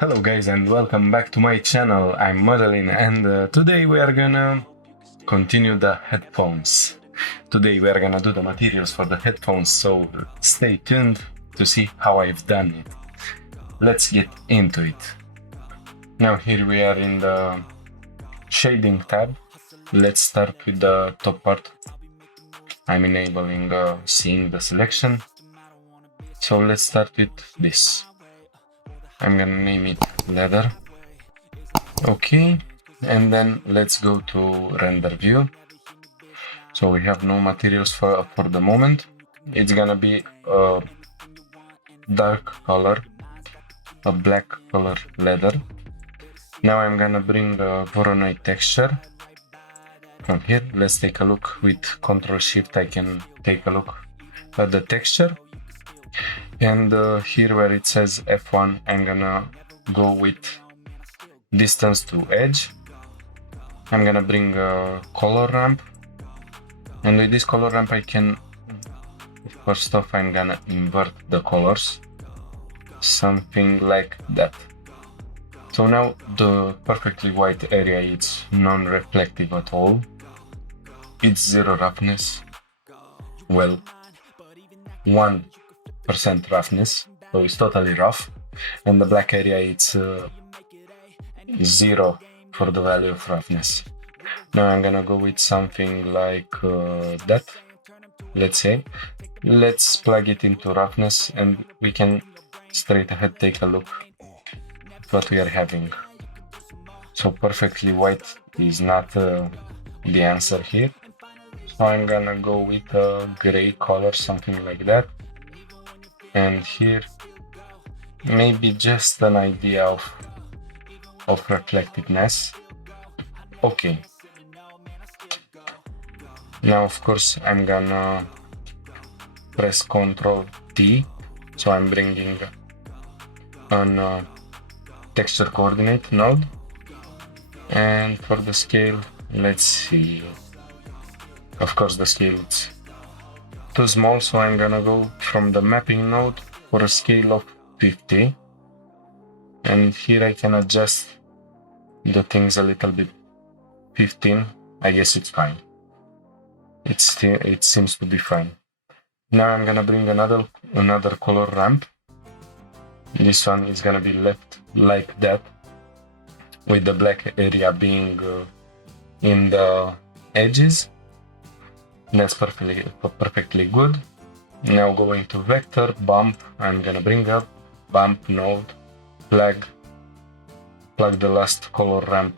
Hello guys and welcome back to my channel. I'm Madeline and today we are gonna continue the headphones. Today we are gonna do the materials for the headphones, so stay tuned to see how I've done it. Let's get into it. Now here we are in the shading tab. Let's start with the top part. I'm enabling seeing the selection. So let's start with this. I'm gonna name it leather. Okay, and then let's go to render view. So we have no materials for the moment. It's gonna be a dark color, a black color leather. Now I'm gonna bring the Voronoi texture from here. Let's take a look with Ctrl Shift. I can take a look at the texture. And here where it says F1, I'm gonna go with distance to edge. I'm gonna bring a color ramp, and with this color ramp I can, first off, I'm gonna invert the colors, something like that. So now the perfectly white area is non-reflective at all. It's zero roughness, well, 1% roughness, so it's totally rough, and the black area it's 0 for the value of roughness. Now I'm gonna go with something like that. Let's say, let's plug it into roughness and we can straight ahead take a look at what we are having. So perfectly white is not the answer here, so I'm gonna go with a gray color, something like that. And here maybe just an idea of reflectiveness. Okay, now of course I'm gonna press Ctrl T, so I'm bringing an texture coordinate node, and for the scale, let's see, of course the scale is too small, so I'm gonna go from the mapping node for a scale of 50, and here I can adjust the things a little bit. 15, I guess it's fine. It seems to be fine. Now I'm gonna bring another color ramp. This one is gonna be left like that, with the black area being in the edges. That's perfectly good. Now going to vector, bump, I'm gonna bring up bump node, plug the last color ramp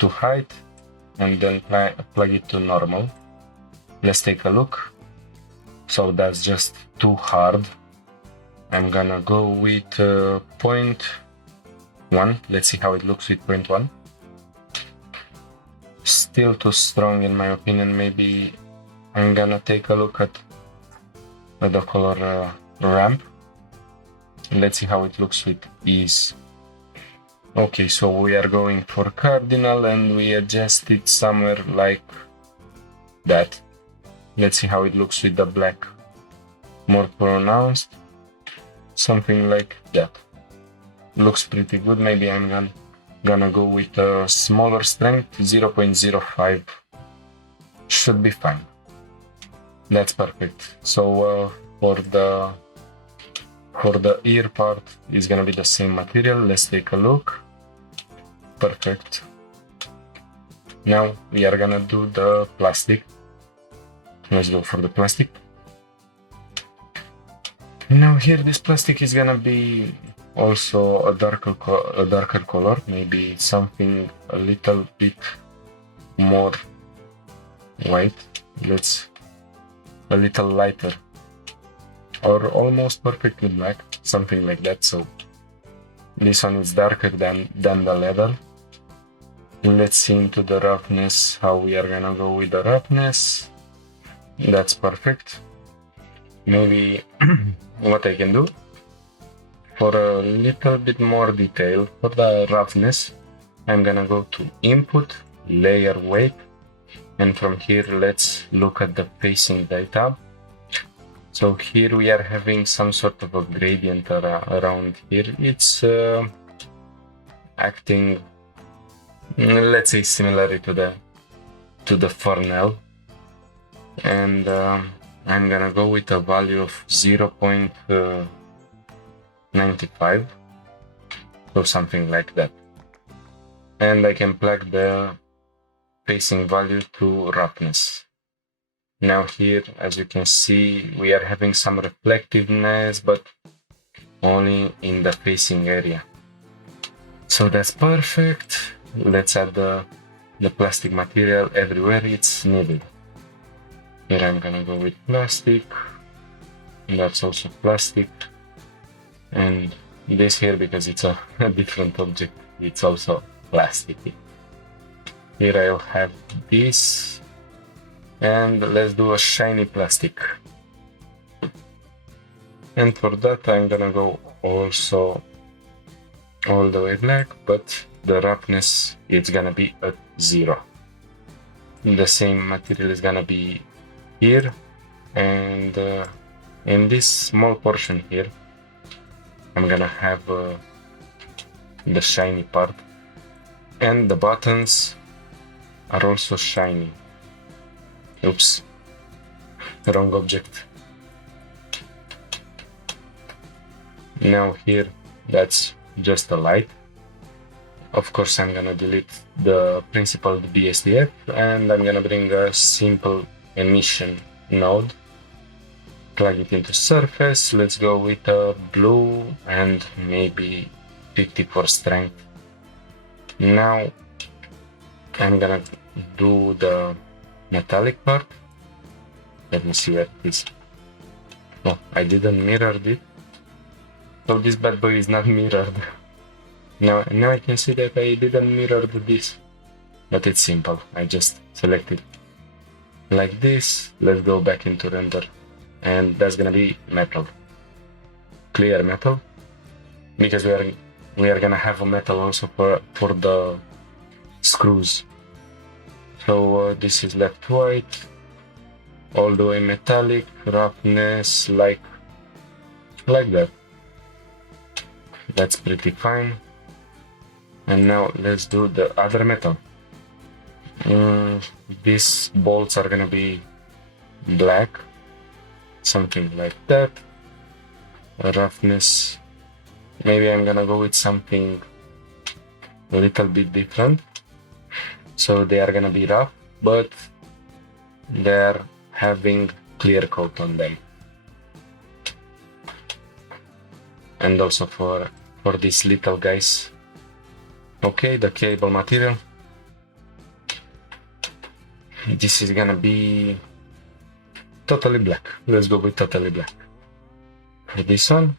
to height, and then plug it to normal. Let's take a look. So that's just too hard. I'm gonna go with 0.1. Let's see how it looks with 0.1. Still too strong in my opinion. Maybe I'm gonna take a look at the color ramp. Let's see how it looks with ease. Okay, so we are going for cardinal and we adjust it somewhere like that. Let's see how it looks with the black, more pronounced, something like that. Looks pretty good. Maybe I'm gonna go with a smaller strength, 0.05. Should be fine. That's perfect. So for the ear part is gonna be the same material. Let's take a look. Perfect. Now we are gonna do the plastic. Let's go for the plastic. Now here this plastic is gonna be also a darker color, maybe something a little bit more white. Let's a little lighter, or almost perfectly black, something like that. So this one is darker than the leather. Let's see into the roughness, how we are gonna go with the roughness. That's perfect. Maybe what I can do for a little bit more detail for the roughness, I'm gonna go to input, layer weight, and from here let's look at the facing data. So here we are having some sort of a gradient around here. It's acting, let's say, similarly to the Fresnel, and I'm gonna go with a value of 0.95, so something like that. And I can plug the pacing value to roughness. Now here, as you can see, we are having some reflectiveness, but only in the facing area. So that's perfect. Let's add the plastic material everywhere it's needed. Here I'm gonna go with plastic, and that's also plastic. And this here, because it's a different object, it's also plastic. Here I'll have this, and let's do a shiny plastic. And for that I'm gonna go also all the way black, but the roughness is gonna be at 0. The same material is gonna be here, and in this small portion here I'm gonna have the shiny part, and the buttons are also shiny. Oops, wrong object. Now here, that's just a light. Of course, I'm gonna delete the principal BSDF, and I'm gonna bring a simple emission node, plug it into surface. Let's go with a blue and maybe 54 strength. Now I'm gonna do the metallic part. Let me see where it is. Oh, I didn't mirror it. So this bad boy is not mirrored. Now I can see that I didn't mirror this. But it's simple. I just select it like this. Let's go back into render. And that's gonna be metal. Clear metal. Because we are gonna have a metal also for the screws. So this is left white, all the way metallic, roughness like that. That's pretty fine. And now let's do the other metal. These bolts are gonna be black, something like that. Roughness, maybe I'm gonna go with something a little bit different. So they are gonna be rough, but they're having clear coat on them. And also for these little guys. Okay, the cable material. This is gonna be totally black. Let's go with totally black for this one.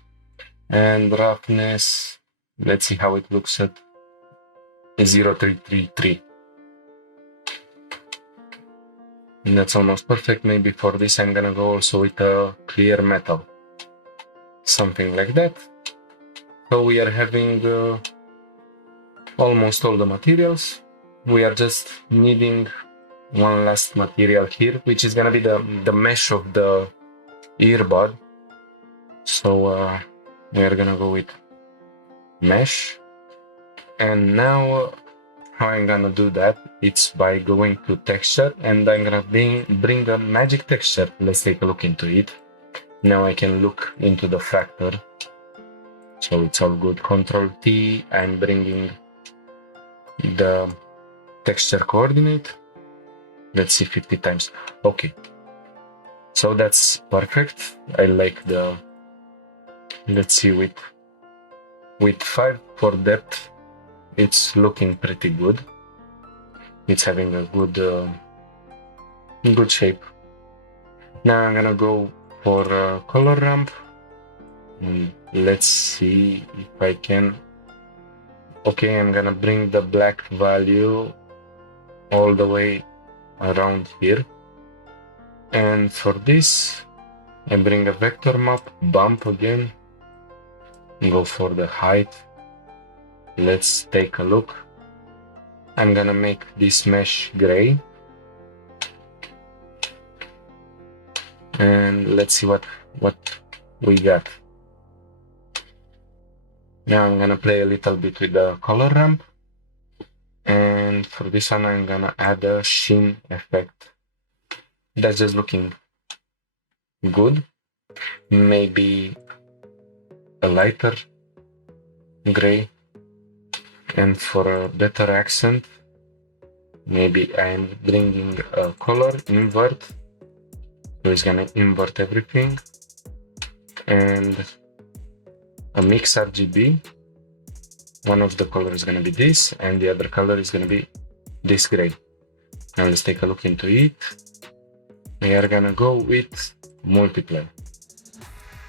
And roughness, let's see how it looks at 0333. And that's almost perfect. Maybe for this I'm gonna go also with a clear metal, something like that. So we are having almost all the materials. We are just needing one last material here, which is gonna be the mesh of the earbud. So we are gonna go with mesh. And now how I'm gonna do that, it's by going to texture, and I'm gonna bring a magic texture. Let's take a look into it. Now I can look into the factor, so it's all good. Control T, I'm bringing the texture coordinate. Let's see, 50 times. Okay, so that's perfect. I like the, let's see, with 5 for depth, it's looking pretty good. It's having a good shape. Now I'm gonna go for a color ramp. Let's see if I can. Okay, I'm gonna bring the black value all the way around here. And for this, I bring a vector map, bump again, go for the height. Let's take a look. I'm gonna make this mesh gray. And let's see what we got. Now I'm gonna play a little bit with the color ramp, and for this one I'm gonna add a sheen effect. That's just looking good. Maybe a lighter gray, and for a better accent, maybe I'm bringing a color invert, so it's gonna invert everything, and a mix RGB. One of the color is gonna be this, and the other color is gonna be this gray. Now let's take a look into it. We are gonna go with multiply.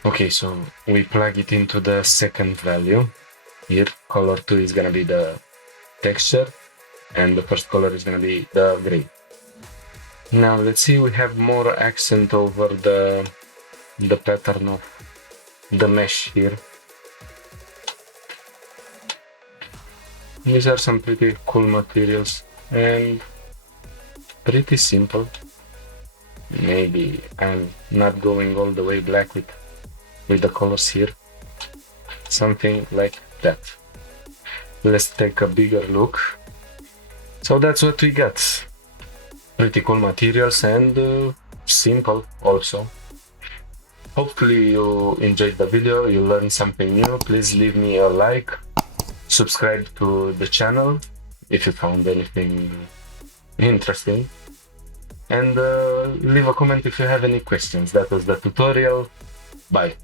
Okay, so we plug it into the second value. Here, color 2 is gonna be the texture, and the first color is gonna be the gray. Now let's see, we have more accent over the pattern of the mesh here. These are some pretty cool materials and pretty simple. Maybe I'm not going all the way black with the colors here. Something like that. Let's take a bigger look. So that's what we got. Pretty cool materials and simple also. Hopefully you enjoyed the video, you learned something new. Please leave me a like, subscribe to the channel if you found anything interesting, and leave a comment if you have any questions. That was the tutorial. Bye.